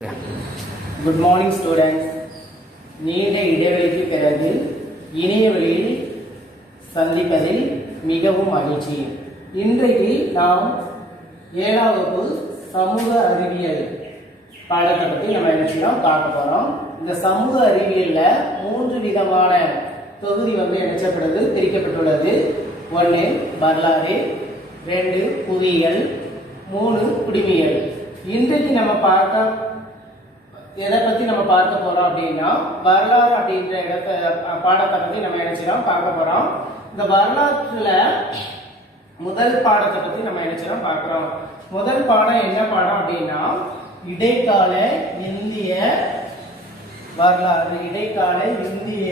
Good morning students. நீண்ட இடைவெளிக்கு பிறகு இணைய வழியில் சந்திப்பதில் மிகவும் மகிழ்ச்சி. இன்றைக்கு நாம் 7ஆம் வகுப்பு சமூக அறிவியல் பாடத்தை பற்றி நம்ம என்ன பார்க்க போறோம். இந்த சமூக அறிவியல்ல 3 விதமான தொகுதி இணைச்சப்படுது பிரிக்கப்பட்டுள்ளது. 1 வரலாறு, 2 புவியியல், 3 குடிமியல். இன்றைக்கு நம்ம எதை பத்தி நம்ம பார்க்க போறோம் அப்படின்னா வரலாறு அப்படின்ற பாடத்தை பத்தி நம்ம நினைச்சிடும் பார்க்க போறோம். இந்த வரலாற்றுல முதல் பாடத்தை பத்தி நம்ம நினைச்சிடும் பார்க்கிறோம். முதல் பாடம் என்ன பாடம் அப்படின்னா இடைக்கால இந்திய வரலாறு, இடைக்கால இந்திய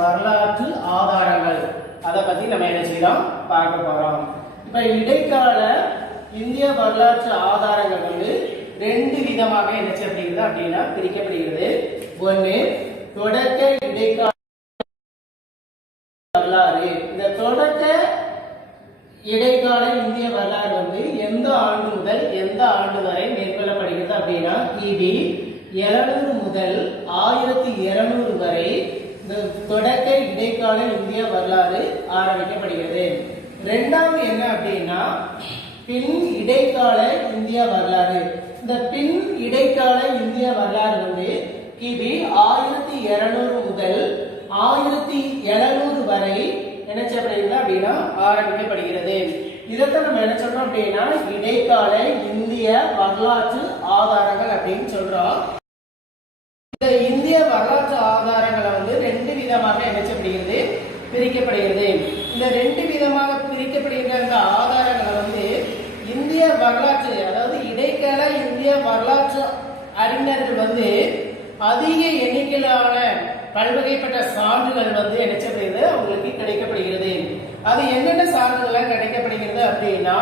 வரலாற்று ஆதாரங்கள், அதை பத்தி நம்ம நினைச்சிடும் பார்க்க போறோம். இப்ப இடைக்கால இந்திய வரலாற்று ஆதாரங்கள் 2 விதமாக என்ன அப்படின்னா பிரிக்கப்படுகிறது. 1 தொடக்க இடைக்கால வரலாறு. இந்த தொடக்க இடைக்கால இந்திய வரலாறு எந்த ஆண்டு முதல் எந்த ஆண்டு வரை மேற்கொள்ளப்படுகிறது அப்படின்னா கிபி 700 முதல் 1200 வரை இந்த தொடக்க இடைக்கால இந்திய வரலாறு ஆரம்பிக்கப்படுகிறது. 2வது என்ன அப்படின்னா பின் இடைக்கால இந்திய வரலாறு. இந்த பின் இடைக்கால இந்திய வரலாறு கிபி 1200 முதல் 1700 வரை நினைச்சப்படுகிறது அப்படின்னா ஆரம்பிக்கப்படுகிறது. இதைத்தான் நம்ம என்ன சொல்றோம் அப்படின்னா இடைக்கால இந்திய வரலாற்று ஆதாரங்கள் அப்படின்னு சொல்றோம். இந்த இந்திய வரலாற்று ஆதாரங்களை 2 விதமாக நினைச்சப்படுகிறது பிரிக்கப்படுகிறது. இந்த 2 விதமாக பிரிக்கப்படுகிற அந்த ஆதாரங்களை இந்திய வரலாற்று, அதாவது இடைக்கால இந்திய வரலாற்று அறிஞர்கள் அதிக எண்ணிக்கையிலான பல்வகைப்பட்ட சான்றுகள் நினைச்சப்படுகிறது அவங்களுக்கு கிடைக்கப்படுகிறது. அது என்னென்ன சான்றுகள் கிடைக்கப்படுகிறது அப்படின்னா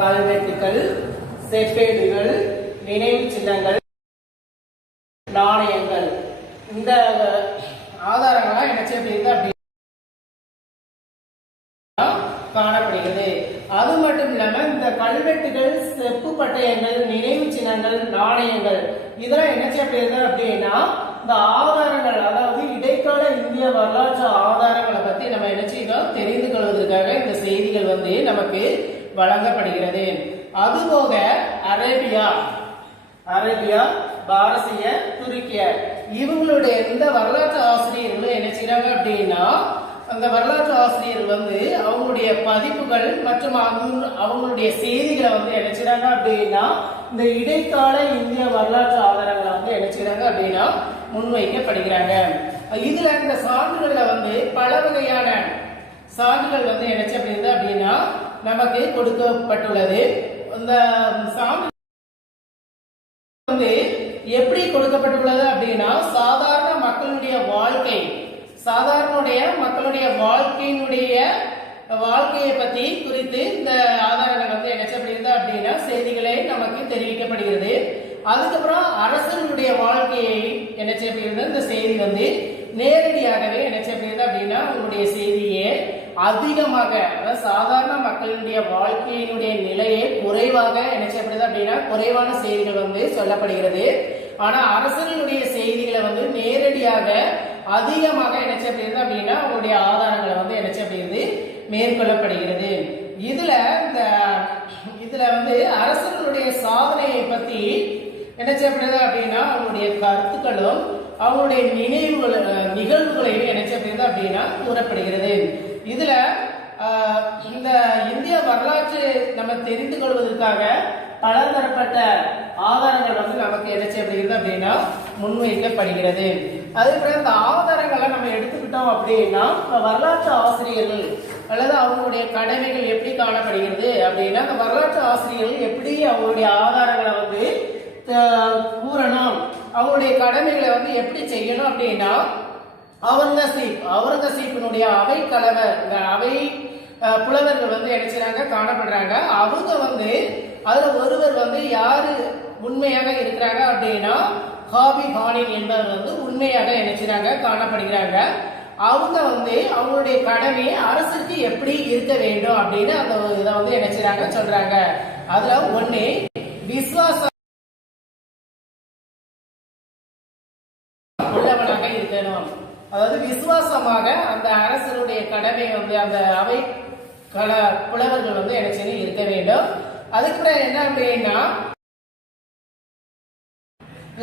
கல்வெட்டுகள், செப்பேடுகள், நினைவு சின்னங்கள், நாணயங்கள், இந்த ஆதாரங்கள்லாம் நினைச்சப்படுகிறது அப்படி காணப்படுகிறது. அது மட்டும் இல்லாம இந்த கல்வெட்டுகள், செப்பு பட்டயங்கள், நினைவு சின்னங்கள், நாணயங்கள் இதெல்லாம் என்ன செய்யப்படுகிறது அப்படின்னா இந்த ஆதாரங்கள், அதாவது இடைக்கால இந்திய வரலாற்று ஆதாரங்களை பத்தி நம்ம என்ன செய்யணும் தெரிந்து கொள்வதற்காக இந்த செய்திகள் நமக்கு வழங்கப்படுகிறது. அதுபோக அரேபியா, பாரசீக, துருக்கிய இவங்களுடைய இந்த வரலாற்று ஆசிரியர்கள் என்ன செய்யறாங்க அப்படின்னா அந்த வரலாற்று ஆசிரியர் அவங்களுடைய பதிப்புகள் மற்றும் அவங்களுடைய செய்திகளை என்ன செய்றாங்க அப்படின்னா இந்த இடைக்கால இந்திய வரலாற்று ஆதாரங்களை என்ன செய்றாங்க அப்படின்னா முன்வைக்கப்படுகிறாங்க. இதுல இந்த சான்றுகள்ல பல வகையான சான்றுகள் என்ன செய்யப்படுகிறது அப்படின்னா நமக்கு கொடுக்கப்பட்டுள்ளது. இந்த சான்று எப்படி கொடுக்கப்பட்டுள்ளது அப்படின்னா சாதாரண மக்களுடைய வாழ்க்கையை பத்தி குறித்து இந்த ஆதாரங்கள் என்ன செய்யப்படுகிறது அப்படின்னா செய்திகளே நமக்கு தெரிவிக்கப்படுகிறது. அதுக்கப்புறம் அரசர்களுடைய வாழ்க்கையை என்ன செய்யப்படுகிறது இந்த செய்தி நேரடியாகவே என்ன செய்யப்படுகிறது அப்படின்னா அவங்களுடைய செய்தியே அதிகமாக, அதாவது சாதாரண மக்களுடைய வாழ்க்கையினுடைய நிலையை குறைவாக என்ன செய்யப்படுது அப்படின்னா குறைவான செய்திகள் சொல்லப்படுகிறது. ஆனா அரசர்களுடைய செய்திகளை நேரடியாக அதிகமாக என்ன செய்யப்படுகிறது அப்படின்னா அவங்களுடைய ஆதாரங்களை என்ன செய்யப்படுகிறது மேற்கொள்ளப்படுகிறது. இதுல அரசர்களுடைய சாதனையை பத்தி என்ன செய்யப்படுது அப்படின்னா அவங்களுடைய கருத்துக்களும் அவங்களுடைய நிகழ்வுகளையும் என்ன செய்யப்படுது அப்படின்னா கூறப்படுகிறது. இதுல இந்த இந்திய வரலாற்று நம்ம தெரிந்து கொள்வதற்காக பலதரப்பட்ட ஆதாரங்கள் நமக்கு என்ன செய்யப்படுகிறது அப்படின்னா முன்வைக்கப்படுகிறது. அதுபோல இந்த ஆதாரங்களை நம்ம எடுத்துக்கிட்டோம் அப்படின்னா வரலாற்று ஆசிரியர்கள் அல்லது அவங்களுடைய கடமைகள் எப்படி காணப்படுகிறது அப்படின்னா அந்த வரலாற்று ஆசிரியர்கள் எப்படி அவங்களுடைய ஆதாரங்களை கூறணும், அவங்களுடைய கடமைகளை எப்படி செய்யணும் அப்படின்னா அவுரங்கசீப்பினுடைய அவை கலவர், இந்த அவை புலவர்கள் என்ன செய்றாங்க காணப்படுறாங்க. அவங்க அதுல ஒருவர் யாரு உண்மையாக இருக்கிறாங்க அப்படின்னா ஹாபி கானின் என்பவர் உண்மையாக என்ன செய்றாங்க காணப்படுகிறாங்க. அவங்க அவங்களுடைய கடமையை அரசுக்கு எப்படி இருக்க வேண்டும் அப்படின்னு அந்த இதை என்ன செய்றாங்க சொல்றாங்க. அதுல 1 விஸ்வாச அதாவது விசுவாசமாக அந்த அரசருடைய கடமை வந்து அந்த அவை புலவர்கள் வந்து என்ன செய்யணும் இருக்க வேண்டும். அதுக்கப்புறம் என்ன அப்படின்னா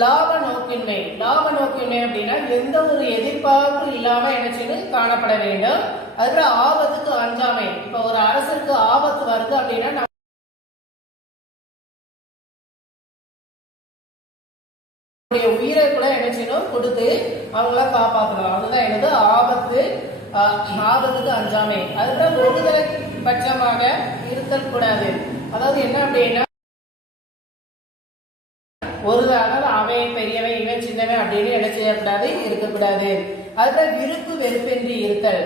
லாப நோக்கின்மை. லாப நோக்கின்மை அப்படின்னா எந்த ஒரு எதிர்பார்ப்பு இல்லாம என்ன செய்யணும் காணப்பட வேண்டும். அதுக்கப்புறம் ஆபத்துக்கு அஞ்சாமை. இப்ப ஒரு அரசருக்கு ஆபத்து வருது அப்படின்னா நம்முடைய உயிரை கூட என்ன செய்யணும் கொடுத்து அவங்கள காப்பாற்றணும். அதுதான் என்னது ஆபத்துக்கு அஞ்சாமை. அதுதான் ஒருதலை பட்சமாக இருத்தல் கூடாது. அதாவது என்ன அப்படின்னா அதாவது அவை பெரியவை இவன் சின்னவன் அப்படின்னு என்ன செய்யக்கூடாது இருக்கக்கூடாது. அதுதான் விருப்பு வெறுப்பின்றி இருத்தல்.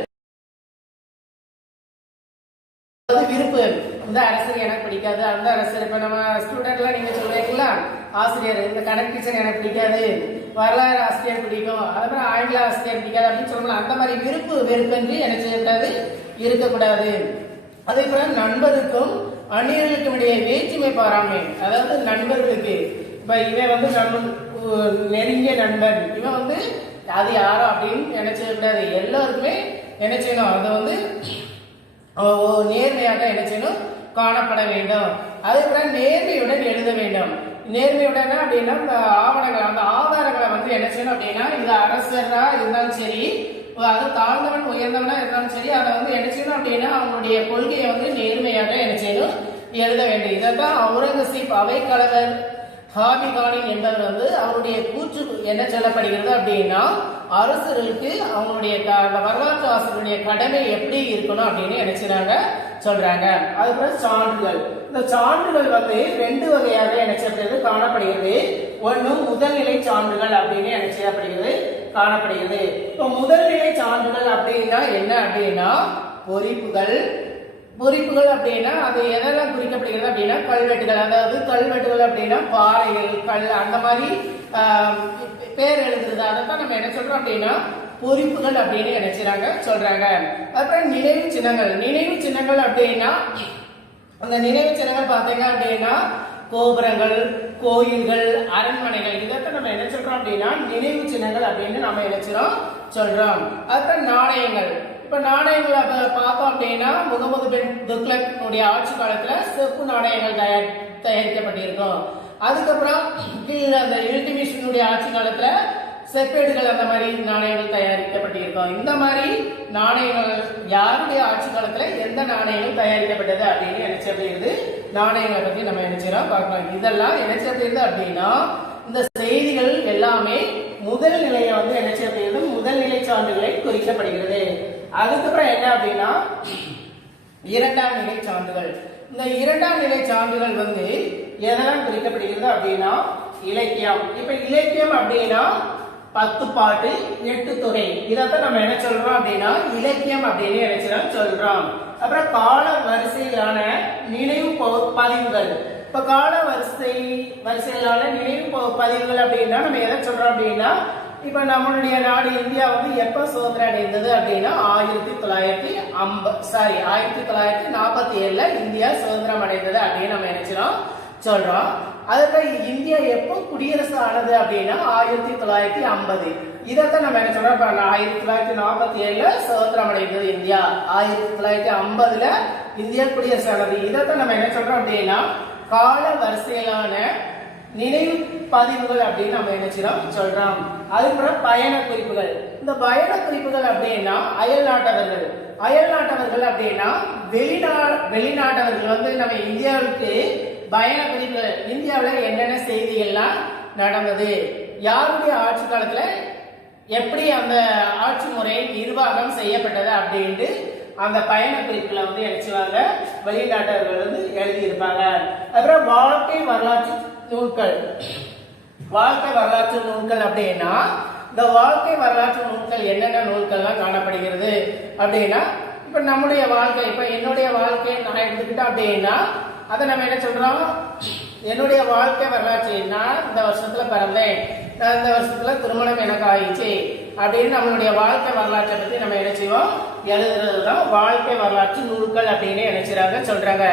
விருப்பு இந்த அரசர் எனக்கு பிடிக்காது, அந்த அரசர் இப்ப நம்ம ஸ்டூடெண்ட்லாம் நீங்க சொல்றீங்களா ஆசிரியர் இந்த கணக்கு டீச்சர் எனக்கு பிடிக்காது, வரலாறு ஆசிரியர் பிடிக்கும், அதுக்கப்புறம் ஆங்கில ஆசிரியர் பிடிக்காது அப்படின்னு சொல்லலாம். அந்த மாதிரி விருப்பு வெறுப்பின்றி என்ன செய்யக்கூடாது இருக்கக்கூடாது. அதே போல நண்பருக்கும் அந்நியர்களுக்கும் இடையே வேற்றுமை பாராமை. அதாவது நண்பர்களுக்கு இப்ப இவன் வந்து நெருங்கிய நண்பன், இவன் வந்து அது யாரோ அப்படின்னு என்ன செய்யக்கூடாது. எல்லாருக்குமே என்ன செய்யணும் அதை வந்து நேர்மையாக என்ன செய்யணும் காணப்பட வேண்டும். அதுக்கப்புறம் நேர்மையுடன் எழுத வேண்டும். நேர்மையுடன் அப்படின்னா இந்த ஆவணங்கள் அந்த ஆதாரங்களை வந்து என்ன செய்யணும் அப்படின்னா இது அரசரா இருந்தாலும் சரி, அது தாழ்ந்தவன் உயர்ந்தவனா இருந்தாலும் சரி, அதை வந்து என்ன செய்யணும் அப்படின்னா அவங்களுடைய கொள்கையை வந்து நேர்மையாக என்ன செய்யணும் எழுத வேண்டும். இதைத்தான் அவுரங்கசீப் அவைக்கலவர் ஹாபிகானின் என்பவர் வந்து அவருடைய கூற்று என்ன சொல்லப்படுகிறது அப்படின்னா அரசர்களுக்கு அவங்களுடைய வரலாற்று ஆசிரியருடைய கடமை எப்படி இருக்கணும் அப்படின்னு நினைச்சாங்க சொல்றாங்க. அதுக்கப்புறம் சான்றுகள். இந்த சான்றுகள் வந்து 2 வகையாக என்ன செய்யப்படுகிறது காணப்படுகிறது. ஒன்று முதல்நிலை சான்றுகள் அப்படின்னு என்ன செய்யப்படுகிறது காணப்படுகிறது. இப்போ முதல்நிலை சான்றுகள் அப்படின்னா என்ன அப்படின்னா பொறிப்புகள் அப்படின்னா அது எதெல்லாம் குறிக்கப்படுகிறது அப்படின்னா கல்வெட்டுகள். அதாவது கல்வெட்டுகள் அப்படின்னா பாறைகள் கல் அந்த மாதிரி பேர் எழுதுறது அதைத்தான் நம்ம என்ன சொல்றோம் அப்படின்னா பொறிப்புகள் அப்படின்னு நினைச்சாங்க சொல்றாங்க. அப்புறம் நினைவு சின்னங்கள் அப்படின்னா அந்த நினைவு சின்னங்கள் பார்த்தீங்க அப்படின்னா கோபுரங்கள் கோயில்கள் அரண்மனைகள் இதைத்தான் நம்ம என்ன சொல்றோம் அப்படின்னா நினைவு சின்னங்கள் அப்படின்னு நம்ம நினைச்சிரோம் சொல்றோம். அப்புறம் நாணயங்கள். இப்ப நாணயங்களை பார்த்தோம் அப்படின்னா முகமது பின் துக்ளக் ஆட்சி காலத்துல செப்பு நாணயங்கள் தயாரிக்கப்பட்டிருக்கும். அதுக்கப்புறம் அந்த இல்துமிஷனுடைய ஆட்சி காலத்துல செப்பேடுகள் அந்த மாதிரி நாணயங்கள் தயாரிக்கப்பட்டிருக்கும். இந்த மாதிரி நாணயங்கள் யாருடைய ஆட்சி காலத்துல எந்த நாணயங்கள் தயாரிக்கப்பட்டது அப்படின்னு நினைச்சப்படுகிறது. நாணயங்களை பத்தி நம்ம நினைச்சோம் பார்க்கலாம். இதெல்லாம் நினைச்சப்படுகிறது அப்படின்னா இந்த செய்திகள் எல்லாமே முதல் நிலையை வந்து நினைச்சப்படுகிறது முதல் நிலை சான்றுகளை குறிக்கப்படுகிறது. அதுக்கப்புறம் என்ன அப்படின்னா 2ஆம் நிலை சான்றுகள். இந்த 2ஆம் நிலை சான்றுகள் வந்து எதெல்லாம் குறிக்கப்படுகிறது அப்படின்னா இலக்கியம். இப்ப இலக்கியம் அப்படின்னா 10 பாட்டு 8 தொகை இதைத்தான் நம்ம என்ன சொல்றோம் அப்படின்னா இலக்கியம் அப்படின்னு என்ன சொல்றோம். அப்புறம் கால வரிசையிலான நினைவு பதிவுகள். இப்ப கால வரிசையிலான நினைவு பதிவுகள் அப்படின்னா நம்ம எதை சொல்றோம் அப்படின்னா இப்ப நம்மளுடைய நாடு இந்தியா வந்து எப்ப சுதந்திரம் அடைந்தது அப்படின்னா 1947 இந்தியா சுதந்திரம் அடைந்தது அப்படின்னு நம்ம நினைச்சிடும் சொல்றோம். அதுக்கு இந்தியா எப்போ குடியரசு ஆனது அப்படின்னா 1950. இதைத்தான் நம்ம என்ன சொல்றோம் 1947 சுதந்திரம் அடைந்தது இந்தியா, 1950 இந்தியா குடியரசு ஆனது. இதைத்தான் நம்ம என்ன சொல்றோம் அப்படின்னா கால வரிசையிலான நினைவு பதிவுகள் அப்படின்னு நம்ம என்ன சொல்றோம். அதுக்கப்புறம் பயண குறிப்புகள். இந்த பயண குறிப்புகள் அப்படின்னா அயல்நாட்டவர்கள் அப்படின்னா வெளிநாட்டவர்கள் வந்து நம்ம இந்தியாவுக்கு பயண குறிப்புகள் இந்தியாவில் என்னென்ன செய்திகள்லாம் நடந்தது, யாருடைய ஆட்சி காலத்துல எப்படி அந்த ஆட்சி முறை நிர்வாகம் செய்யப்பட்டது அப்படின்ட்டு அந்த பயண குறிப்புகளை வந்து எழுச்சுவாங்க வெளிநாட்டவர்கள் வந்து எழுதி இருப்பாங்க. அப்புறம் வாழ்க்கை வரலாற்று நூல்கள் அப்படின்னா இந்த வாழ்க்கை வரலாற்று நூல்கள் என்னென்ன நூல்கள்லாம் காணப்படுகிறது அப்படின்னா இப்ப நம்முடைய வாழ்க்கை இப்ப என்னுடைய வாழ்க்கை நான் எடுத்துக்கிட்டோம் அப்படின்னா அதை நம்ம என்ன சொல்றோம் என்னுடைய வாழ்க்கை வரலாற்று நான் இந்த வருஷத்துல பிறந்தேன், நான் இந்த வருஷத்துல திருமணம் எனக்கு ஆயிடுச்சு அப்படின்னு நம்மளுடைய வாழ்க்கை வரலாற்றை பத்தி நம்ம என்ன செய்வோம் எழுதுறதுதான் வாழ்க்கை வரலாற்று நூல்கள் அப்படின்னு நினைச்சாங்க சொல்றாங்க.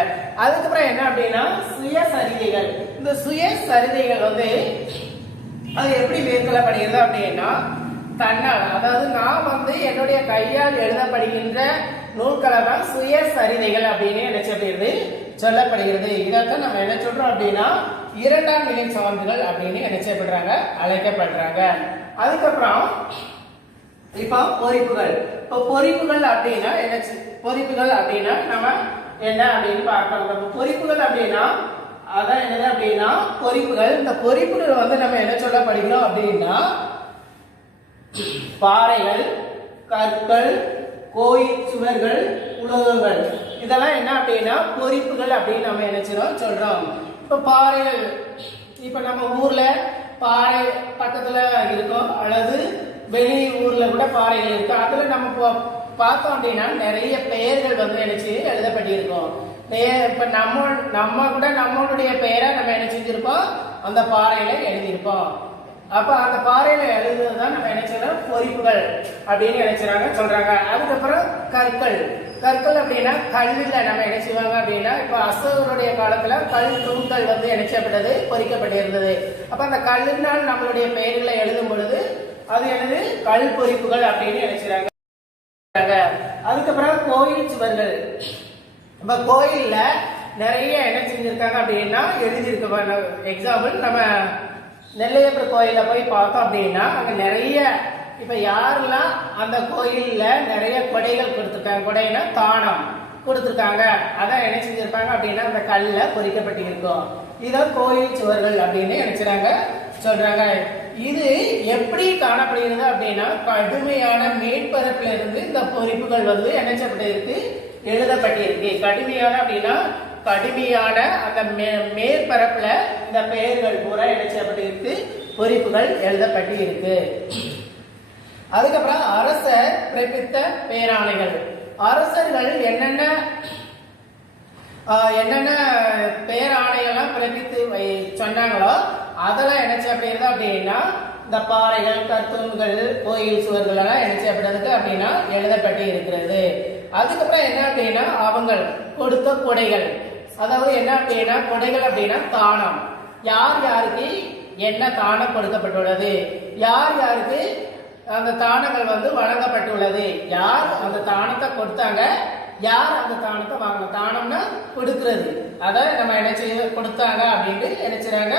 அதுக்கப்புறம் என்ன அப்படின்னா சுயசரிதைகள். இந்த சுயசரிதைகள் வந்து அது எப்படி மேற்கொள்ளப்படுகிறது அப்படின்னா தன்னால், அதாவது நான் வந்து என்னுடைய கையால் எழுதப்படுகின்ற நூல்களை தான் சுயசரிதைகள் அப்படின்னு என்ன சொல்லப்படுகிறது. இதைத்தான் நம்ம என்ன சொல்றோம் அப்படின்னா இரண்டாம் நிலை சான்றுகள் அப்படின்னு என்ன செய்யப்படுறாங்க, அழைக்கப்படுறாங்க. அதுக்கப்புறம் இப்போ பொறிப்புகள். இப்போ பொறிப்புகள் அப்படின்னா என்ன, பொறிப்புகள் அப்படின்னா நம்ம என்ன அப்படின்னு பார்க்கலாம். பொறிப்புகள் அப்படின்னா அதான் என்னது அப்படின்னா பொறிப்புகள். இந்த பொறிப்புகள் வந்து நம்ம என்ன சொல்ல படிக்கிறோம் அப்படின்னா பாறைகள், கற்கள், கோயில் சுவர்கள், உலோகங்கள், இதெல்லாம் என்ன அப்படின்னா பொறிப்புகள் அப்படின்னு நம்ம என்ன சொல்றோம். இப்ப பாறைகள், இப்ப நம்ம ஊர்ல பாறை பக்கத்துல இருக்கோம் அல்லது வெளி ஊர்ல கூட பாறைகள் இருக்கு. அதுல நம்ம பார்த்தோம் அப்படின்னா நிறைய பெயர்கள் வந்து நினைச்சு எழுதப்பட்டிருக்கோம். இப்ப நம்ம கூட நம்மளுடைய பெயரை நம்ம என்ன செஞ்சிருப்போம், அந்த பாறையில எழுதியிருப்போம். அப்ப அந்த பாறையில எழுதுறதுதான் நம்ம என்ன செய்யறோம், பொறிப்புகள் அப்படின்னு நினைச்சாங்க சொல்றாங்க. அதுக்கப்புறம் கற்கள். கற்கள் அப்படின்னா கல்லுல நம்ம என்ன செய்வாங்க அப்படின்னா இப்ப அசோகருடைய காலத்துல கல் தூண்கள் வந்து என்ன செய்யப்பட்டது, பொறிக்கப்பட்டிருந்தது. அப்ப அந்த கல்லினால் நம்மளுடைய பெயர்களை எழுதும் பொழுது அது என்னது, கல் பொறிப்புகள் அப்படின்னு நினைச்சாங்க. அதுக்கப்புறம் கோயில் சுவர்கள். இப்ப கோயில்ல நிறைய என்ன செஞ்சிருக்காங்க அப்படின்னா எழுதியிருக்க. எக்ஸாம்பிள் நம்ம நெல்லையப்பர் கோயில போய் பார்த்தோம் அப்படின்னா அங்க நிறைய, இப்ப யாரெல்லாம் அந்த கோயில்ல நிறைய கொடைகள் கொடுத்துருக்காங்க, கொடைனா தானம் கொடுத்துருக்காங்க, அதான் என்ன செஞ்சிருக்காங்க அப்படின்னா அந்த கல்ல பொறிக்கப்பட்டிருக்கும். இதான் கோயில் சுவர்கள் அப்படின்னு நினைச்சாங்க சொல்றாங்க. இது எப்படி காணப்படுகிறது அப்படின்னா கடுமையான மேற்பரப்புல இருந்து இந்த பொறிப்புகள் வந்து என்ன செய்யப்பட்டிருக்கு, எழுதப்பட்டிருக்கு. கடுமையான அப்படின்னா கடுமையான அந்த மேற்பரப்புல இந்த பெயர்கள் பூரா என்ன செய்யப்பட்டிருக்கு, பொறிப்புகள் எழுதப்பட்டு இருக்கு. அதுக்கப்புறம் அரசர் பிறப்பித்த பேராணைகள். அரசர்கள் என்னென்ன பேராணைகள்லாம் பிறப்பித்து சொன்னாங்களோ அதெல்லாம் என்ன செய்யப்படுகிறது அப்படின்னா இந்த பாறைகள், கற்தூண்கள், கோயில் சுவர்கள் எல்லாம் என்ன செய்யப்படுறதுக்கு அப்படின்னா எழுதப்பட்டு இருக்கிறது. அதுக்கப்புறம் என்ன அப்படின்னா அவங்க கொடுத்த கொடைகள், அதாவது என்ன அப்படின்னா கொடைகள் அப்படின்னா தானம். யார் யாருக்கு என்ன தானம் கொடுக்கப்பட்டுள்ளது, யார் யாருக்கு அந்த தானங்கள் வந்து வழங்கப்பட்டுள்ளது, யார் அந்த தானத்தை கொடுத்தாங்க, யார் அந்த தானத்தை வாங்க. தானம்னா கொடுக்கிறது, அதை நம்ம என்ன செய்ய கொடுத்தாங்க அப்படின்ட்டு என்ன செய்றாங்க,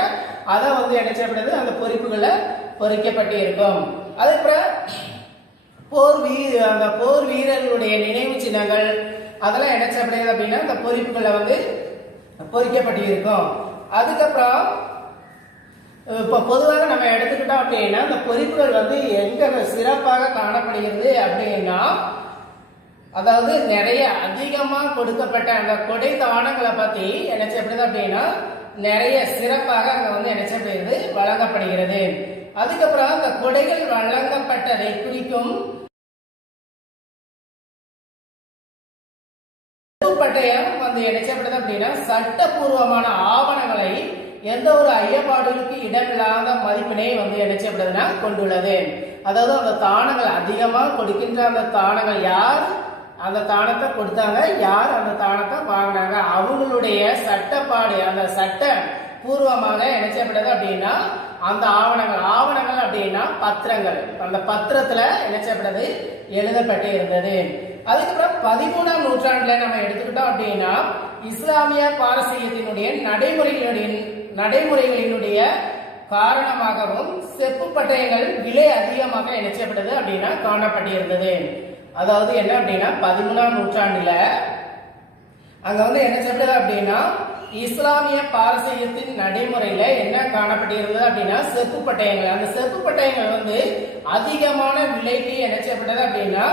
அதை வந்து என்ன செய்யப்படுது, அந்த பொறிப்புகளை பொறிக்கப்பட்டு இருக்கும். அதுக்கப்புறம் அந்த போர் வீரர்களுடைய நினைவு சின்னங்கள் அதெல்லாம் என்ன செய்யப்படுது அப்படின்னா அந்த பொறிப்புகளை வந்து பொறிக்கப்பட்டு இருக்கும். அதுக்கப்புறம் இப்ப பொதுவாக நம்ம எடுத்துக்கிட்டோம் அப்படின்னா இந்த பொறிப்புகள் வந்து எங்க சிறப்பாக காணப்படுகிறது அப்படின்னா, அதாவது நிறைய அதிகமா கொடுக்கப்பட்ட அந்த கொடை தானங்களை பத்தி என்ன செய்யப்படுது அப்படின்னா நிறைய சிறப்பாக அங்க வந்து என்ன செய்யப்படுகிறது, வழங்கப்படுகிறது. அதுக்கப்புறம் அந்த கொடைகள் வழங்கப்பட்டதை குறிக்கும் பட்டயம் வந்து என்ன செய்யப்படுது அப்படின்னா சட்டபூர்வமான ஆவணங்களை எந்த ஒரு ஐயப்பாடுகளுக்கு இடமில்லாத மதிப்பினை வந்து என்ன செய்யப்படுதுன்னா கொண்டுள்ளது. அதாவது அந்த தானங்கள் அதிகமா கொடுக்கின்ற அந்த தானங்கள் யார் அந்த தானத்தை கொடுத்தாங்க, யார் அந்த தானத்தை வாங்கினாங்க, அவங்களுடைய சட்டப்பாடு அந்த சட்ட பூர்வமாக என்ன செய்யப்படுது அப்படின்னா அந்த ஆவணங்கள் அப்படின்னா பத்திரங்கள், அந்த பத்திரத்துல என்ன செய்யப்படுது எழுதப்பட்டு இருந்தது. அதுக்கப்புறம் 13ஆம் நூற்றாண்டுல நம்ம எடுத்துக்கிட்டோம் அப்படின்னா இஸ்லாமிய பாரசீகத்தினுடைய நடைமுறைகளினுடைய காரணமாகவும் செப்பு பட்டயங்கள் விலை அதிகமாக என்ன செய்யப்பட்டது அப்படின்னா காணப்பட்டிருந்தது. அதாவது என்ன அப்படின்னா 13ஆம் நூற்றாண்டுல அங்க வந்து என்ன செய்யப்பட்டது அப்படின்னா இஸ்லாமிய பாரசீகத்தின் நடைமுறையில என்ன காணப்பட்டிருந்தது அப்படின்னா செப்பு பட்டயங்கள். அந்த செப்பு பட்டயங்கள் வந்து அதிகமான விலைக்கு என்ன செய்யப்பட்டது அப்படின்னா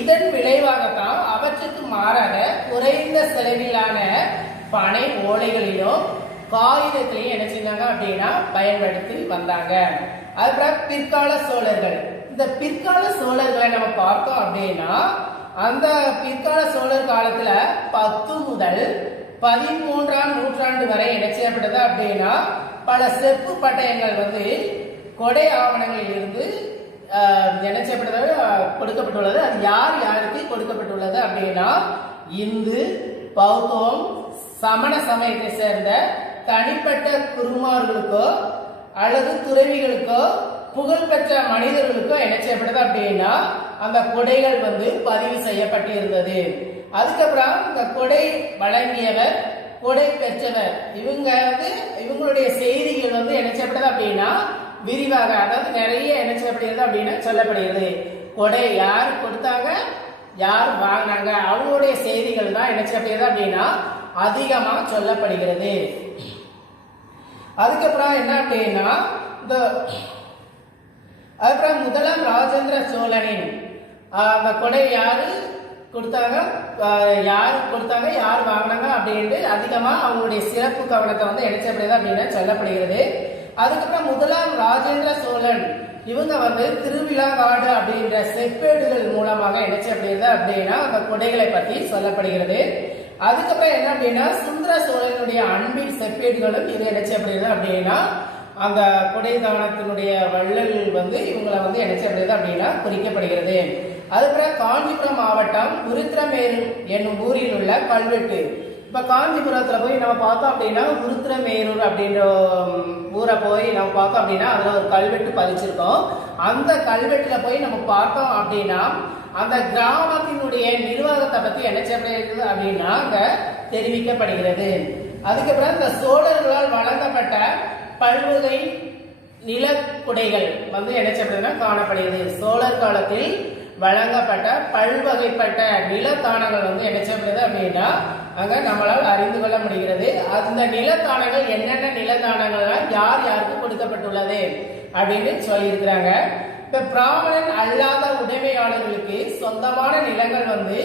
இதன் விளைவாகத்தான் அவற்றுக்கு மாறாக குறைந்த செலவிலான பனை ஓலைகளிலும் காகிதத்திலையும் என்ன செஞ்சாங்க அப்படின்னா பயன்படுத்தி வந்தாங்க. அதுக்கப்புறம் பிற்கால சோழர்கள். இந்த பிற்கால சோழர்களை நம்ம பார்த்தோம் அப்படின்னா அந்த பிற்கால சோழர் காலத்துல 10 முதல் 13ஆம் நூற்றாண்டு வரை என்ன செய்யப்பட்டது அப்படின்னா பல செப்பு பட்டயங்கள் வந்து கொடை ஆவணங்களில் இருந்து என்ன செய்யப்பட்டது கொடுக்கப்பட்டுள்ளது. அது யார் யாருக்கு கொடுக்கப்பட்டுள்ளது அப்படின்னா இந்து, பௌத்தம், சமண சமயத்தை சேர்ந்த தனிப்பட்ட குருமார்களுக்கோ அல்லது துறவிகளுக்கோ புகழ்பெற்ற மனிதர்களுக்கோ என்ன செய்யப்படுது அப்படின்னா அந்த கொடைகள் வந்து பதிவு செய்யப்பட்டு இருந்தது. அதுக்கப்புறம் இந்த கொடை வழங்கியவர், கொடை பெற்றவர், இவங்க வந்து இவங்களுடைய செய்திகள் வந்து என்ன செய்யப்படுது அப்படின்னா விரிவாக, அதாவது நிறைய என்ன செய்யப்படுகிறது அப்படின்னா சொல்லப்படுகிறது. கொடை யார் கொடுத்தாங்க, யார் வாங்கினாங்க, அவங்களுடைய செய்திகள் தான் என்ன செய்யப்படுகிறது அப்படின்னா அதிகமா சொல்லப்படுகிறது. அதுக்கப்புறம் என்ன அப்படின்னா அதுக்கப்புறம் முதலாம் ராஜேந்திர சோழனின் அந்த கொடை யாரு கொடுத்தாங்க, யார் வாங்கினாங்க அப்படின்ட்டு அதிகமா அவங்களுடைய சிறப்பு கவனத்தை வந்து எடுக்கப்படுது அப்படின்னு சொல்லப்படுகிறது. அதுக்கப்புறம் முதலாம் ராஜேந்திர சோழன் இவங்க வந்து திருவிழாகாடு அப்படின்ற செப்பேடுகள் மூலமாக இணைச்சப்படுகிறது அப்படின்னா அந்த கொடைகளை பற்றி சொல்லப்படுகிறது. அதுக்கப்புறம் என்ன அப்படின்னா சுந்தர சோழனுடைய அன்பின் செப்பேடுகளும் இது இணைச்சப்படுகிறது அப்படின்னா அந்த கொடை தானத்தினுடைய வள்ளல் வந்து இவங்களை வந்து இணைச்சப்படுகிறது அப்படின்னா குறிக்கப்படுகிறது. அதுக்கப்புறம் காஞ்சிபுரம் மாவட்டம் உருத்திரமேரு என்னும் ஊரில் உள்ள கல்வெட்டு. இப்ப காஞ்சிபுரத்துல போய் நம்ம பார்த்தோம் அப்படின்னா உருத்திரமேரூர் அப்படின்ற ஊரை போய் நம்ம பார்த்தோம் அப்படின்னா அதுல ஒரு கல்வெட்டு பதிச்சிருக்கோம். அந்த கல்வெட்டுல போய் நம்ம பார்த்தோம் அப்படின்னா அந்த கிராமத்தினுடைய நிர்வாகத்தை பத்தி என்ன செய்யப்படுகிறது அப்படின்னா அங்க தெரிவிக்கப்படுகிறது. அதுக்கப்புறம் இந்த சோழர்களால் வழங்கப்பட்ட பல்வகை நிலக்குடைகள் வந்து என்ன செய்யப்படுதுன்னா காணப்படுகிறது. சோழர் காலத்தில் வழங்கப்பட்ட பல்வகைப்பட்ட நிலத்தானங்கள் வந்து என்ன செய்யப்படுது அப்படின்னா அங்க நம்மளால் அறிந்து கொள்ள முடிகிறது. அந்த நிலத்தானங்கள் என்னென்ன நிலத்தானங்கள்லாம் யார் யாருக்கு கொடுக்கப்பட்டுள்ளது அப்படின்னு சொல்லியிருக்கிறாங்க. இப்ப பிராமணன் அல்லாத உடைமையாளர்களுக்கு சொந்தமான நிலங்கள் வந்து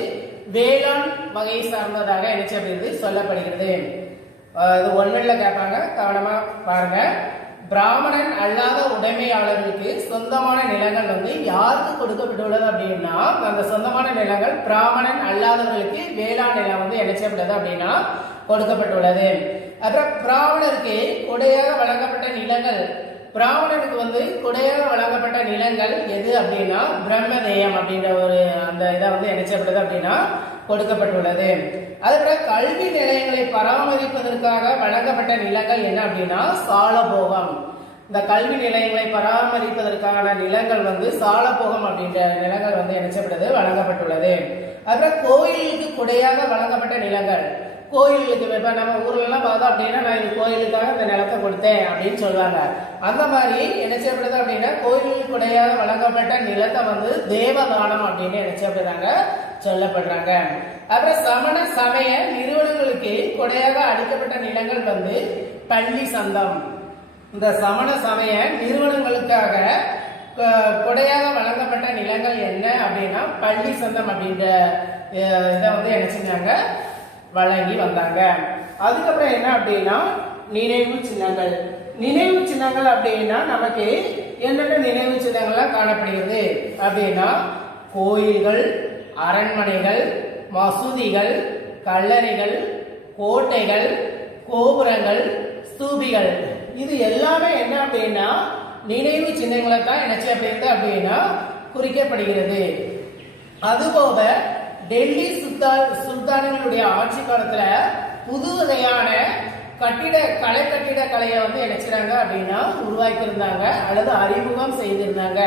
வேளாண் வகை சார்ந்ததாக என்ன செய்யப்படுகிறது சொல்லப்படுகிறது. இது ஒன்றில் கேட்பாங்க, கவனமா பாருங்க. பிராமணன் அல்லாத உடைமையாளர்களுக்கு சொந்தமான நிலங்கள் வந்து யாருக்கு கொடுக்கப்பட்டுள்ளது அப்படின்னா அந்த சொந்தமான நிலங்கள் பிராமணன் அல்லாதவர்களுக்கு வேளாண் நிலம் வந்து என்ன செய்யப்பட்டது அப்படின்னா கொடுக்கப்பட்டுள்ளது. அப்புறம் பிராமணருக்கு கொடையாக வழங்கப்பட்ட நிலங்கள், பிராமணனுக்கு வந்து கொடையாக வழங்கப்பட்ட நிலங்கள் எது அப்படின்னா பிரம்மதேயம் அப்படின்ற ஒரு அந்த இதை வந்து என்ன செய்யப்பட்டது அப்படின்னா கொடுக்கப்பட்டுள்ளது. அதுக்கப்புறம் கல்வி நிலையங்களை பராமரிப்பதற்காக வழங்கப்பட்ட நிலங்கள் என்ன அப்படின்னா சாலபோகம். இந்த கல்வி நிலையங்களை பராமரிப்பதற்கான நிலங்கள் வந்து சாலபோகம் அப்படின்ற நிலங்கள் வந்து என்ன செய்யப்பட்டது வழங்கப்பட்டுள்ளது. அப்புறம் கோயிலுக்கு கொடையாக வழங்கப்பட்ட நிலங்கள், கோயிலுக்கு இப்ப நம்ம ஊர்ல எல்லாம் பார்த்தோம் அப்படின்னா நான் இந்த கோயிலுக்காக இந்த நிலத்தை கொடுத்தேன் அப்படின்னு சொல்லுவாங்க. அந்த மாதிரி என்ன செய்யப்படுது அப்படின்னா கோயிலுக்கு கொடையாக வழங்கப்பட்ட நிலத்தை வந்து தேவதானம் அப்படின்னு என்ன செய்யப்படுறாங்க சொல்லப்படுறாங்க. அப்புறம் சமண சமய நிறுவனங்களுக்கு கொடையாக அளிக்கப்பட்ட நிலங்கள் வந்து பள்ளி சந்தம். இந்த சமண சமய நிறுவனங்களுக்காக கொடையாக வழங்கப்பட்ட நிலங்கள் என்ன அப்படின்னா பள்ளி சந்தம் அப்படின்ற இதை வந்து என்ன செஞ்சாங்க வழங்கி வந்தாங்க. அதுக்கப்புறம் என்ன அப்படின்னா நினைவு சின்னங்கள். நினைவு சின்னங்கள் அப்படின்னா நமக்கு என்னென்ன நினைவு சின்னங்கள்லாம் காணப்படுகிறது அப்படின்னா கோயில்கள், அரண்மனைகள், மசூதிகள், கல்லறைகள், கோட்டைகள், கோபுரங்கள், ஸ்தூபிகள், இது எல்லாமே என்ன அப்படின்னா நினைவு சின்னங்களை தான் என்ன செய்யப்படுகிறது அப்படின்னா குறிக்கப்படுகிறது. அதுபோக டெல்லி சுல்தான்களுடைய ஆட்சி காலத்துல புது வகையான கட்டிட கலையை வந்து என்ன செய்றாங்க அப்படின்னா உருவாக்கி இருந்தாங்க அல்லது அறிமுகம் செய்திருந்தாங்க.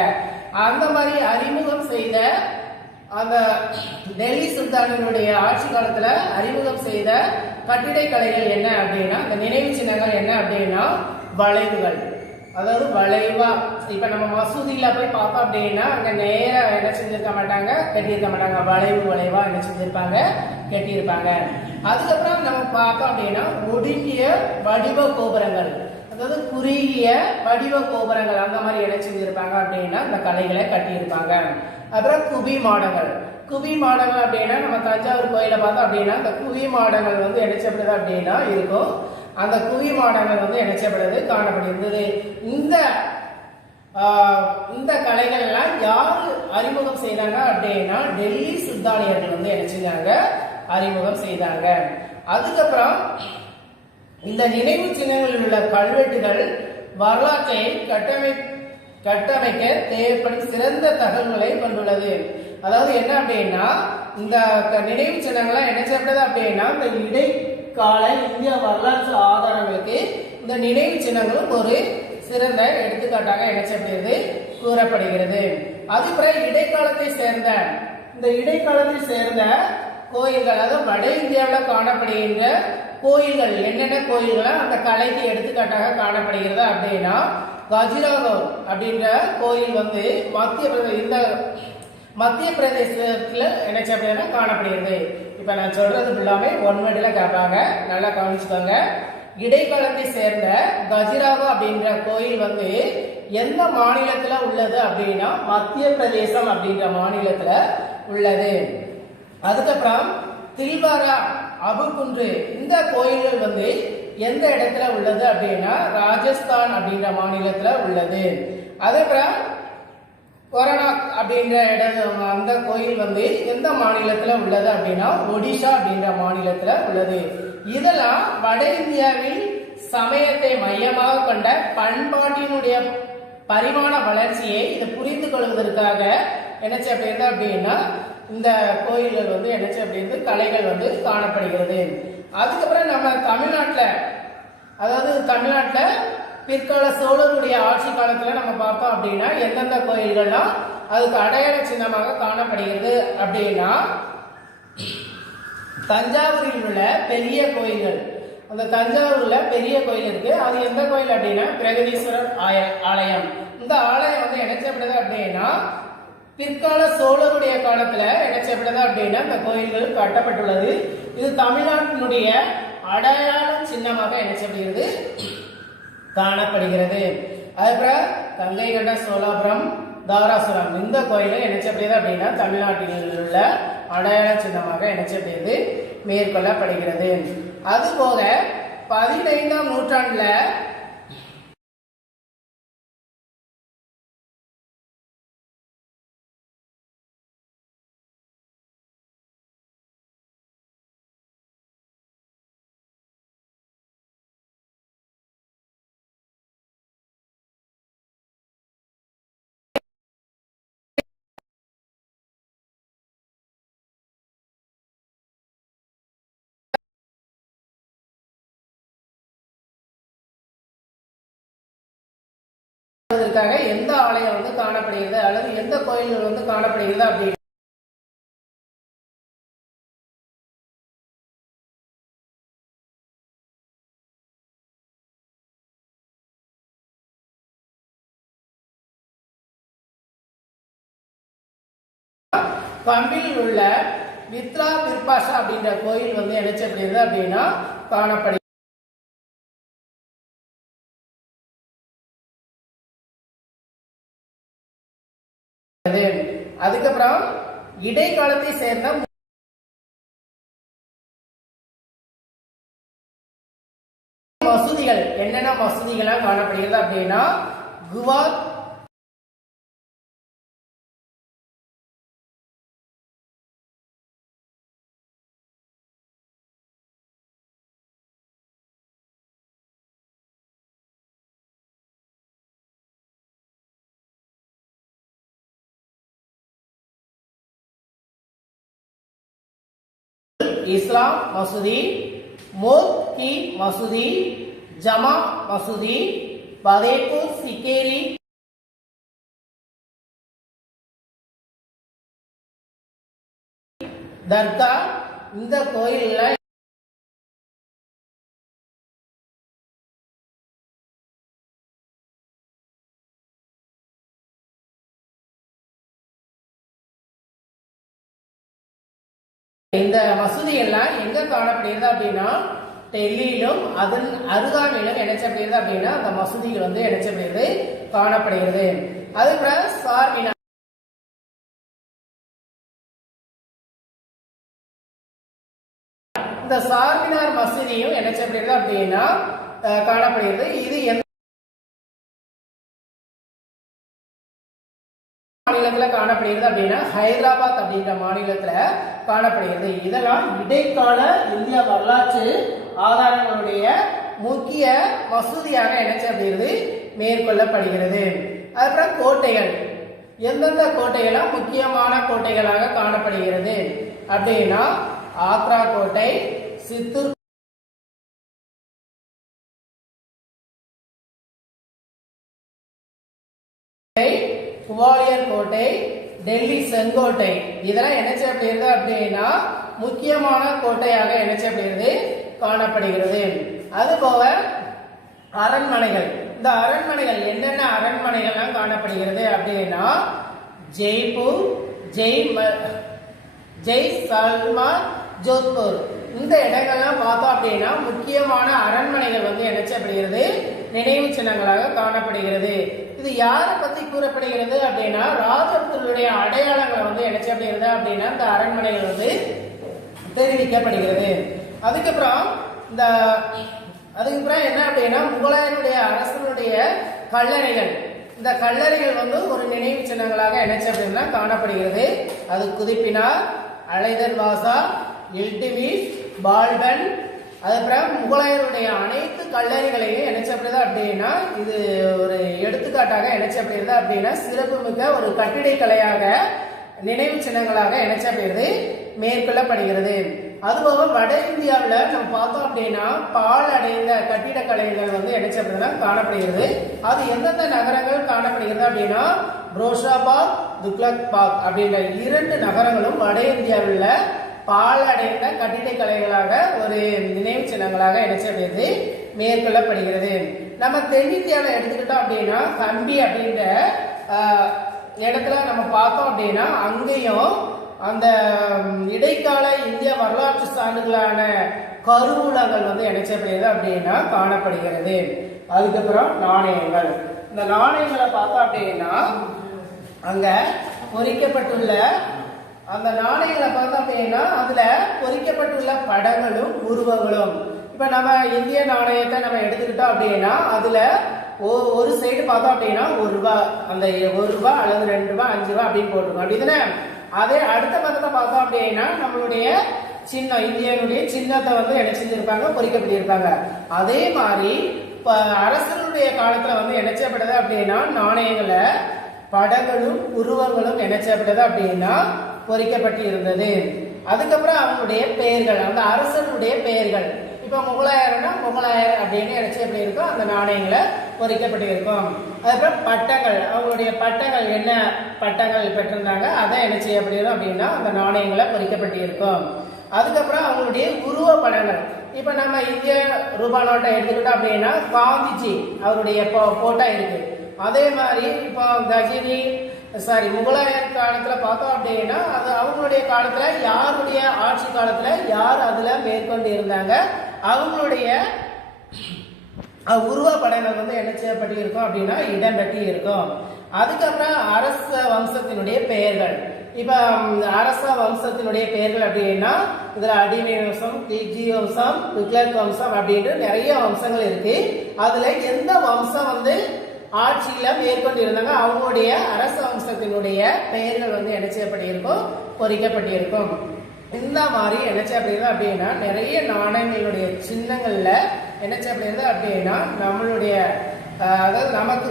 அந்த மாதிரி அறிமுகம் செய்த அந்த டெல்லி சுல்தான்களுடைய ஆட்சி காலத்துல அறிமுகம் செய்த கட்டிடக்கலைகள் என்ன அப்படின்னா அந்த நினைவு சின்னங்கள் என்ன அப்படின்னா வளைவுகள். அதாவது வளைவா இப்ப நம்ம மசூதியில போய் பார்த்தோம் அப்படின்னா அங்க நேரா என்ன செஞ்சிருக்க மாட்டாங்க, கட்டியிருக்க மாட்டாங்க, வளைவா என்ன செஞ்சிருப்பாங்க கட்டியிருப்பாங்க. அதுக்கப்புறம் நம்ம பார்த்தோம் அப்படின்னா ஒடுங்கிய வடிவ கோபுரங்கள், அதாவது குறுகிய வடிவ கோபுரங்கள் அந்த மாதிரி என்ன செஞ்சிருப்பாங்க அப்படின்னா இந்த கலைகளை கட்டியிருப்பாங்க. அப்புறம் குவி மாடங்கள். குவி மாடங்கள் அப்படின்னா நம்ம தஞ்சாவூர் கோயிலை பார்த்தோம் அப்படின்னா இந்த குவி மாடங்கள் வந்து என்ன செய்யப்படுது அப்படின்னா இருக்கும். அந்த குவி மாடங்கள் வந்து என்ன செய்யப்படுது காணப்படுகிறது. இந்த கலைகள் எல்லாம் யாரு அறிமுகம் செய்தாங்க அப்படின்னா டெல்லி சுல்தானியர்கள் வந்து என்ன செஞ்சாங்க அறிமுகம் செய்தாங்க. அதுக்கப்புறம் இந்த நினைவு சின்னங்களில் உள்ள கல்வெட்டுகள் வரலாற்றை கட்டமைக்க தேவைப்படும் சிறந்த தகவல்களை கொண்டுள்ளது. அதாவது என்ன அப்படின்னா இந்த நினைவு சின்னங்கள்லாம் என்ன செய்யப்படுது அப்படின்னா இந்த இடை கால இந்திய வரலாற்று ஆதாரங்களுக்கு இந்த நினைவு சின்னங்களும் ஒரு சிறந்த எடுத்துக்காட்டாக இணைச்சப்படுகிறது கூறப்படுகிறது. அதுபோல இடைக்காலத்தை சேர்ந்த இந்த இடைக்காலத்தில் சேர்ந்த கோயில்கள், அதாவது வட இந்தியாவில் காணப்படுகின்ற கோயில்கள் என்னென்ன கோயில்கள் அந்த கலைக்கு எடுத்துக்காட்டாக காணப்படுகிறது அப்படின்னா, கஜுராஹோ அப்படின்ற கோயில் வந்து மத்திய பிரதேசத்துல என்ன காணப்படுகிறது. இப்ப நான் சொல்றது ஃபுல்லாமே ஒன் வேர்டுல கேட்பாங்க, நல்லா கவனிச்சுக்கோங்க. இடைக்காலத்தை சேர்ந்த கஜுராஹோ அப்படின்ற கோயில் வந்து எந்த மாநிலத்துல உள்ளது அப்படின்னா மத்திய பிரதேசம் அப்படின்ற மாநிலத்துல உள்ளது. அதுக்கப்புறம் தில்வாரா, அபுகுன்று இந்த கோயில்கள் வந்து எந்த இடத்துல உள்ளது அப்படின்னா ராஜஸ்தான் அப்படின்ற மாநிலத்துல உள்ளது. அதுக்கப்புறம் கொரநாக் அப்படின்ற இடம், அந்த கோயில் வந்து எந்த மாநிலத்துல உள்ளது அப்படின்னா ஒடிஷா அப்படின்ற மாநிலத்துல உள்ளது. இதெல்லாம் வட இந்தியாவில் சமயத்தை மையமாக கொண்ட பண்பாட்டினுடைய பரிமாண வளர்ச்சியை இதை புரிந்து கொள்வதற்காக என்னச்சு அப்படின்னா அப்படின்னா இந்த கோயில்கள் வந்து என்னச்சு அப்படின்னு கலைகள் வந்து காணப்படுகிறது. அதுக்கப்புறம் நம்ம தமிழ்நாட்டில், அதாவது தமிழ்நாட்டில் பிற்கால சோழருடைய ஆட்சி காலத்துல நம்ம பார்த்தோம் அப்படின்னா எந்தெந்த கோயில்கள்லாம் அதுக்கு அடையாள சின்னமாக காணப்படுகிறது அப்படின்னா, தஞ்சாவூரில் உள்ள பெரிய கோயில்கள், அந்த தஞ்சாவூர்ல பெரிய கோயில் இருக்கு. அது எந்த கோயில் அப்படின்னா பிரகதீஸ்வரர் ஆலயம். இந்த ஆலயம் வந்து இணைச்சப்படுது அப்படின்னா பிற்கால சோழருடைய காலத்துல இணைச்சப்படுது அப்படின்னா இந்த கோயில்கள் கட்டப்பட்டுள்ளது. இது தமிழ்நாட்டினுடைய அடையாள சின்னமாக இணைச்சப்படுகிறது காணப்படுகிறது. அதுக்கப்புறம் கங்கை கொண்ட சோழாபுரம், தாராசுரம் இந்த கோயிலை இணைச்சப்படுது அப்படின்னா தமிழ்நாட்டில் உள்ள அடையாள சின்னமாக இணைச்சப்படுகிறது மேற்கொள்ளப்படுகிறது. அதுபோக 15ஆம் நூற்றாண்டுல எந்த ஆலயம் வந்து காணப்படுகிறது அல்லது எந்த கோயில்கள் வந்து காணப்படுகிறது அப்படின்னு கம்பில் உள்ள வித்ரா விருப்பாஷா அப்படின்ற கோயில் வந்து இணைச்சப்படுகிறது அப்படின்னா காணப்படுகிறது. அதுக்கப்புறம் இடைக்காலத்தை சேர்ந்த மசூதிகள் என்னென்ன மசூதிகளா காணப்படுகிறது அப்படின்னா குவாத், இஸ்லாம் மசூதி, மோத் கி மசூதி, ஜமா மசூதி, பதேபூர் சிக்கேரி, தர்கா இந்த கோயில்ல இந்த மசூதி எல்லாம் எங்க காணப்படுகிறது அப்படின்னா டெல்லியிலும் அதன் அருகாமையிலும் இணைச்சப்படுகிறது அப்படின்னா அந்த மசூதிகள் வந்து இணைச்சப்படுகிறது காணப்படுகிறது. அதுக்கப்புறம் சார்மினார், இந்த சார்மினார் மசூதியும் இணைச்சப்படுகிறது அப்படின்னா காணப்படுகிறது. இது எந்த மாநிலத்துல காணப்படுகிறது அப்படின்னா ஹைதராபாத் அப்படின்ற மாநிலத்துல காணப்படுகிறது. இதெல்லாம் இடைக்கால இந்திய வரலாற்று ஆதாரங்களுடைய முக்கிய மசூதியாக இணைச்சப்படுகிறது மேற்கொள்ளப்படுகிறது. அதுக்கப்புறம் கோட்டைகள், எந்தெந்த கோட்டைகள்லாம் முக்கியமான கோட்டைகளாக காணப்படுகிறது அப்படின்னா ஆக்ரா கோட்டை, சித்தூர் குவாலியர் கோட்டை, டெல்லி செங்கோட்டை, இதெல்லாம் என்ன செய்யப்படுகிறது அப்படின்னா முக்கியமான கோட்டையாக என்ன செய்யப்படுகிறது காணப்படுகிறது. அதுபோக அரண்மனைகள், இந்த அரண்மனைகள் என்னென்ன அரண்மனைகள்லாம் காணப்படுகிறது அப்படின்னா ஜெய்ப்பூர், ஜெய்சால்மர், ஜோத்பூர், இந்த இடங்கள்லாம் பார்த்தோம் அப்படின்னா முக்கியமான அரண்மனைகள் வந்து என்ன செய்யப்படுகிறது நினைவு சின்னங்களாக காணப்படுகிறது. இது யாரை பத்தி கூறப்படுகிறது அப்படின்னா ராஜர்களுடைய அடையாளங்களை வந்து என்ன செய்யப்படுகிறது அப்படின்னா இந்த அரண்மனைகள் வந்து தெரிவிக்கப்படுகிறது. அதுக்கப்புறம் என்ன அப்படின்னா முகலாயருடைய அரசனுடைய கல்லறைகள், இந்த கல்லறைகள் வந்து ஒரு நினைவு சின்னங்களாக என்ன செய்யப்படுதுன்னா காணப்படுகிறது. அது குதிப்பினார், அலைதர் வாசா, இல்டிமிஸ், பால்பன், அதுக்கப்புறம் முகலாயருடைய அனைத்து கல்லறைகளையும் என்ன செய்யப்படுது அப்படின்னா இது ஒரு எடுத்துக்காட்டாக என்ன செய்யப்படுகிறது அப்படின்னா சிறப்புமிக்க ஒரு கட்டிடக்கலையாக நினைவு சின்னங்களாக என்ன செய்யப்படுகிறது மேற்கொள்ளப்படுகிறது. அதுபோக வட இந்தியாவில் நம்ம பார்த்தோம் அப்படின்னா பால் அடைந்த கட்டிடக்கலைகள் வந்து என்ன செய்யப்படுதுன்னா காணப்படுகிறது. அது எந்தெந்த நகரங்கள் காணப்படுகிறது அப்படின்னா புரோஷாபாத், துக்லக்பாத் அப்படின்ற 2 நகரங்களும் வட இந்தியாவில் பால் அடைந்த கட்டிடக்கலைகளாக ஒரு நினைவு சின்னங்களாக என்ன செய்யப்படுகிறது மேற்கொள்ளப்படுகிறது. நம்ம தென்னிந்தியாவில் எடுத்துக்கிட்டோம் அப்படின்னா ஹம்பி அப்படின்ற இடத்துல நம்ம பார்த்தோம் அப்படின்னா அங்கேயும் அந்த இடைக்கால இந்திய வரலாற்று சான்றுகளான கருவூலங்கள் வந்து என்ன செய்யப்படுகிறது அப்படின்னா காணப்படுகிறது. அதுக்கப்புறம் நாணயங்கள், இந்த நாணயங்களை பார்த்தோம் அப்படின்னா அங்க பொறிக்கப்பட்டுள்ள அந்த நாணயங்களை பார்த்தோம் அப்படின்னா அதுல பொறிக்கப்பட்டுள்ள படங்களும் உருவங்களும். இப்ப நம்ம இந்திய நாணயத்தை நம்ம எடுத்துக்கிட்டோம் அப்படின்னா அதுல ஒரு சைடு பார்த்தோம் அப்படின்னா ₹1, அந்த ₹1 அல்லது ₹2, ₹5 அப்படின்னு போட்டிருக்கோம் அப்படிதானே. அதே அடுத்த பக்கத்தை பார்த்தோம் அப்படின்னா நம்மளுடைய சின்னம், இந்தியனுடைய சின்னத்தை வந்து என்ன செஞ்சிருப்பாங்க பொறிக்கப்பட்டிருப்பாங்க. அதே மாதிரி அரசனுடைய காலத்துல வந்து என்ன செய்யப்படுது அப்படின்னா நாணயங்களை படங்களும் உருவங்களும் என்ன செய்யப்படுது அப்படின்னா பொறிக்கப்பட்டு இருந்தது. அதுக்கப்புறம் அவங்களுடைய பெயர்கள், அந்த அரசனுடைய பெயர்கள், இப்ப முகலாயர்னா முகலாயர் அப்படின்னு நினைச்சு எப்படி இருக்கும் அந்த நாணயங்களை பொறிக்கப்பட்டு இருக்கும். அதுக்கப்புறம் பட்டங்கள், அவங்களுடைய பட்டங்கள் என்ன பட்டங்கள் பெற்றிருந்தாங்க அதை என்ன செய்யப்படுகிறது அப்படின்னா அந்த நாணயங்களை பொறிக்கப்பட்டு இருக்கும். அதுக்கப்புறம் அவங்களுடைய உருவ படங்கள், இப்ப நம்ம இந்திய ரூபாய் நோட்டை எடுத்துக்கிட்டோம் அப்படின்னா காந்திஜி அவருடைய போட்டோ இருக்கு. அதே மாதிரி இப்போ முகலாயர் காலத்துல பார்த்தோம் அப்படின்னா அது அவங்களுடைய காலத்துல யாருடைய ஆட்சி காலத்துல யார் அதுல மேற்கொண்டு இருந்தாங்க அவங்களுடைய உருவ படங்கள் வந்து என்ன செய்யப்பட்டு இருக்கும் அப்படின்னா இடம்பெற்று இருக்கும். அதுக்கப்புறம் அரச வம்சத்தினுடைய பெயர்கள், இப்ப அரச வம்சத்தினுடைய பெயர்கள் அப்படின்னா இதுல அடிமை வம்சம், கில்ஜி வம்சம், துக்ளக் வம்சம் அப்படின்ட்டு நிறைய வம்சங்கள் இருக்கு. அதுல எந்த வம்சம் வந்து ஆட்சியில மேற்கொண்டு இருந்தாங்க அவங்களுடைய அரச வம்சத்தினுடைய பெயர்கள் வந்து என்ன செய்யப்பட்டிருக்கும் பொறிக்கப்பட்டிருக்கும். இந்த மாதிரி என்ன செய்யப்படுகிறது அப்படின்னா நிறைய நாணயங்களுடைய சின்னங்கள்ல என்ன செய்யப்படுகிறது அப்படின்னா நம்மளுடைய அதாவது நமக்கு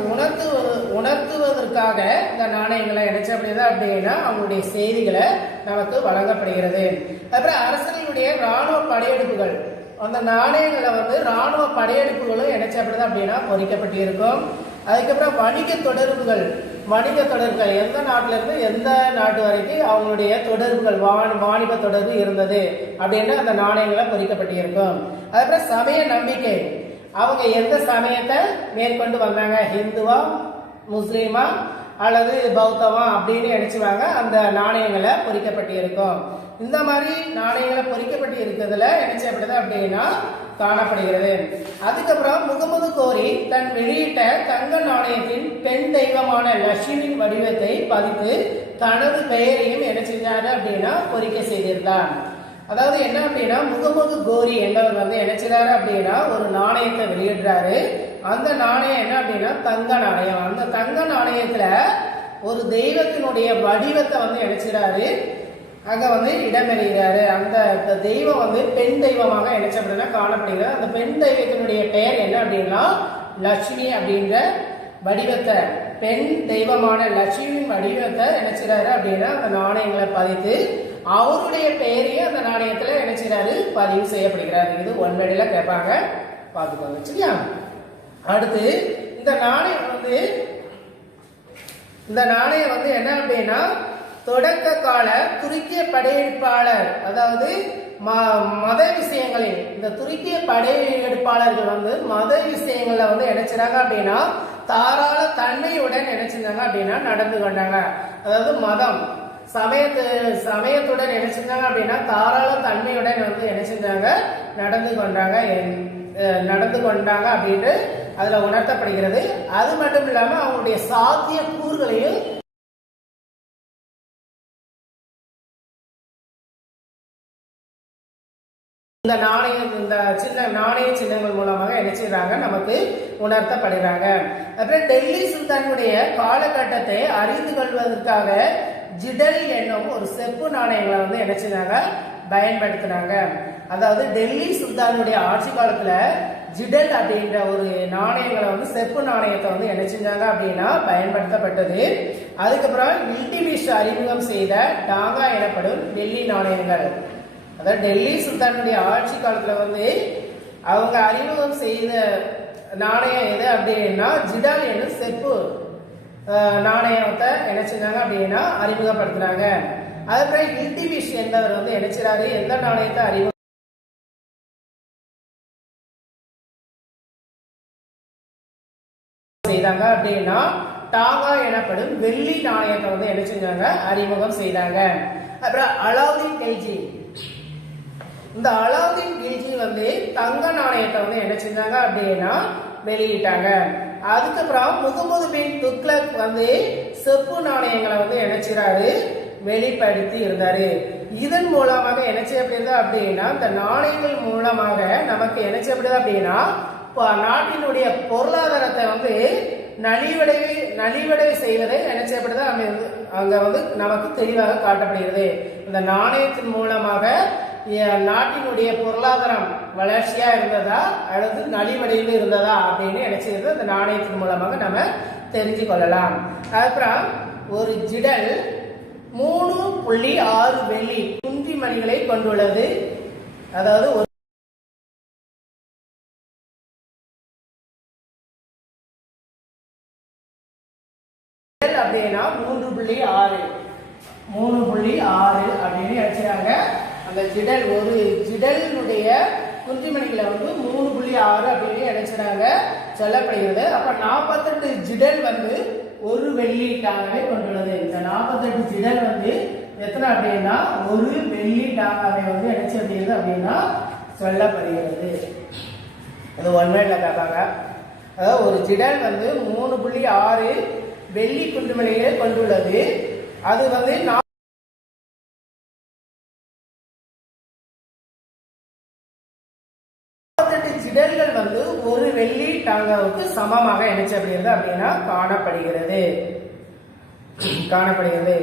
உணர்த்துவதற்காக இந்த நாணயங்களை என்ன செய்யப்படுகிறது அப்படின்னா அவங்களுடைய செய்திகளை நமக்கு வழங்கப்படுகிறது. அப்புறம் அரசர்களுடைய ராணுவ படையெடுப்புகள், அந்த நாணயங்களை வந்து ராணுவ படையெடுப்புகளும் என்ன செய்யப்படுது அப்படின்னா பொறிக்கப்பட்டு இருக்கும். அதுக்கப்புறம் வணிக தொடர்புகள் எந்த நாட்டில இருந்து எந்த நாட்டு வரைக்கும் அவங்களுடைய தொடர்புகள் வாணிப தொடர்பு இருந்தது அப்படின்னு அந்த நாணயங்களை பொறிக்கப்பட்டு இருக்கும். அதுக்கப்புறம் சமய நம்பிக்கை, அவங்க எந்த சமயத்தை மேற்கொண்டு வந்தாங்க, ஹிந்துவா முஸ்லீமா அல்லது பௌத்தமா அப்படின்னு நினைச்சுவாங்க அந்த நாணயங்களை பொறிக்கப்பட்டு இருக்கும். இந்த மாதிரி நாணயங்களை பொறிக்கப்பட்டு இருக்கிறதுல என்ன செய்யப்படுது அப்படின்னா காணப்படுகிறது. அதுக்கப்புறம் முகமது கோரி தன் வெளியிட்ட தங்க நாணயத்தின் பெண் தெய்வமான லட்சுமியின் வடிவத்தை பதித்து தனது பெயரையும் என்ன செஞ்சாரு அப்படின்னா பொறிக்க செய்திருந்தார். அதாவது என்ன அப்படின்னா முகமது கோரி என்பவர் வந்து என்ன செய்றாரு அப்படின்னா ஒரு நாணயத்தை வெளியிடுறாரு. அந்த நாணயம் என்ன அப்படின்னா தங்க நாணயம். அந்த தங்க நாணயத்துல ஒரு தெய்வத்தினுடைய வடிவத்தை வந்து என்ன செய்றாரு அங்க வந்து இடம்பெறுகிறாரு. அந்த தெய்வம் வந்து பெண் தெய்வமாக என்ன செய்யப்படுதுன்னா காணப்படுகிறது. அந்த பெண் தெய்வத்தினுடைய பெயர் என்ன அப்படின்னா லட்சுமி அப்படின்ற வடிவத்தை, பெண் தெய்வமான லட்சுமியின் வடிவத்தை என்ன செய்றாரு அப்படின்னா அந்த நாணயங்களை பதித்து அவருடைய பெயரையும் அந்த நாணயத்துல என்ன செய்றாரு பதிவு செய்யப்படுகிறாரு. இது ஒன்வேடில கேட்பாங்க, பார்த்துக்கோங்க சரியா. அடுத்து இந்த நாணயம் வந்து இந்த நாணயம் வந்து என்ன அப்படின்னா தொடக்க கால துருக்கிய படையெடுப்பாளர், அதாவது மத விஷயங்களில் இந்த துருக்கிய படையெடுப்பாளர்கள் வந்து மத விஷயங்கள்ல வந்து நினைச்சாங்க அப்படின்னா தாராள தன்மையுடன் நினைச்சிருந்தாங்க அப்படின்னா நடந்து கொண்டாங்க. அதாவது மதம் சமயத்துடன் நினைச்சிருந்தாங்க அப்படின்னா தாராள தன்மையுடன் வந்து நினைச்சிருந்தாங்க நடந்து கொண்டாங்க அப்படின்னு அதுல உணர்த்தப்படுகிறது. அது மட்டும் இல்லாம அவங்களுடைய சாத்திய கூறுகளையும் இந்த நாணய சின்னங்கள் மூலமாக என்ன செய்யறாங்க நமக்கு உணர்த்தப்படுகிறாங்க. அப்புறம் டெல்லி சுல்தானுடைய காலகட்டத்தை அறிந்து கொள்வதற்காக ஜிடல் என்னும் ஒரு செப்பு நாணயங்களை வந்து என்ன செய்றாங்க பயன்படுத்தினாங்க. அதாவது டெல்லி சுல்தானுடைய ஆட்சி காலத்துல ஜிடல் அப்படின்ற ஒரு நாணயங்களை வந்து செப்பு நாணயத்தை வந்து என்ன செஞ்சாங்க அப்படின்னா பயன்படுத்தப்பட்டது. அதுக்கப்புறம் இல்டிமிஷ் அறிமுகம் செய்த டாங்கா எனப்படும் வெள்ளி நாணயங்கள், அதாவது டெல்லி சுல்தானுடைய ஆட்சி காலத்துல வந்து அவங்க அறிமுகம் செய்த நாணயம் எது அப்படின்னா ஜிடல் என்னும் செப்பு நாணயத்தை என்ன செஞ்சாங்க அப்படின்னா அறிமுகப்படுத்தினாங்க. அதுக்கப்புறம் இல்டிமிஷ் என்பவர் வந்து என்ன செய்றாரு, எந்த நாணயத்தை அறிமுகம் செய்தாங்க அப்படின்னா டாங்கா எனப்படும் வெள்ளி நாணயத்தை வந்து என்ன செஞ்சாங்க அறிமுகம் செய்தாங்க. அப்புறம் அலாவுதீன் கில்ஜி, இந்த அலாவுதீன் கில்ஜி வந்து தங்க நாணயத்தை வந்து என்ன செஞ்சாங்க அப்படின்னா வெளியிட்டாங்க. அதுக்கப்புறம் முகமது பின் துக்ளக் வந்து செப்பு நாணயங்களை வந்து என்ன செய்றாரு வெளிப்படுத்தி இருந்தாரு. இதன் மூலமாக என்ன செய்யப்படுது அப்படின்னா இந்த நாணயங்கள் மூலமாக நமக்கு என்ன செய்யப்படுது அப்படின்னா நாட்டினுடைய பொருளாதாரத்தை வந்து நலிவடை செய்வதை என்ன செய்யப்படுது அங்க வந்து நமக்கு தெளிவாக காட்டப்படுகிறது. இந்த நாணயத்தின் மூலமாக நாட்டினுடைய பொருளாதாரம் வளர்ச்சியா இருந்ததா அல்லது நலிவடைந்து இருந்ததா அப்படின்னு என்ன செய்யறது இந்த நாணயத்தின் மூலமாக நம்ம தெரிஞ்சு கொள்ளலாம். அப்புறம் ஒரு ஜிடல் 3.6 வெள்ளி குன்றி மணிகளை கொண்டுள்ளது. அதாவது அப்படின்னா 3.6 அப்படின்னு நினைச்சாங்க. அந்த ஜிடல் ஒரு ஜிடலுடைய குன்றிமணிகளை வந்து 3.6 அப்படின்னு நினைச்சாங்க சொல்லப்படுகிறது. அப்ப 48 ஜிடல் வந்து ஒரு வெள்ளி டாங்காவை கொண்டுள்ளது. இந்த 48 ஜிடல் வந்து எத்தனை அப்படின்னா ஒரு வெள்ளி டாங்காவை வந்து நினைச்சது அப்படின்னா சொல்லப்படுகிறது. அது ஒன்வேல கேட்பாங்க. அதாவது ஒரு ஜிடல் வந்து 3.6 வெள்ளி குன்றுமணிகளை கொண்டுள்ளது. அது வந்து 48 ஜிடல்கள் வந்து ஒரு வெள்ளி டாங்காவுக்கு சமமாக இணைச்சப்படுகிறது அப்படின்னா காணப்படுகிறது.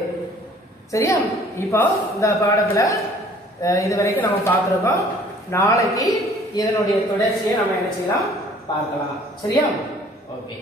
சரியா? இப்போ இந்த பாடத்துல இதுவரைக்கும் நம்ம பார்த்திருக்கோம். நாளைக்கு இதனுடைய தொடர்ச்சியை நம்ம என்ன செய்யலாம் பார்க்கலாம். சரியா? ஓகே.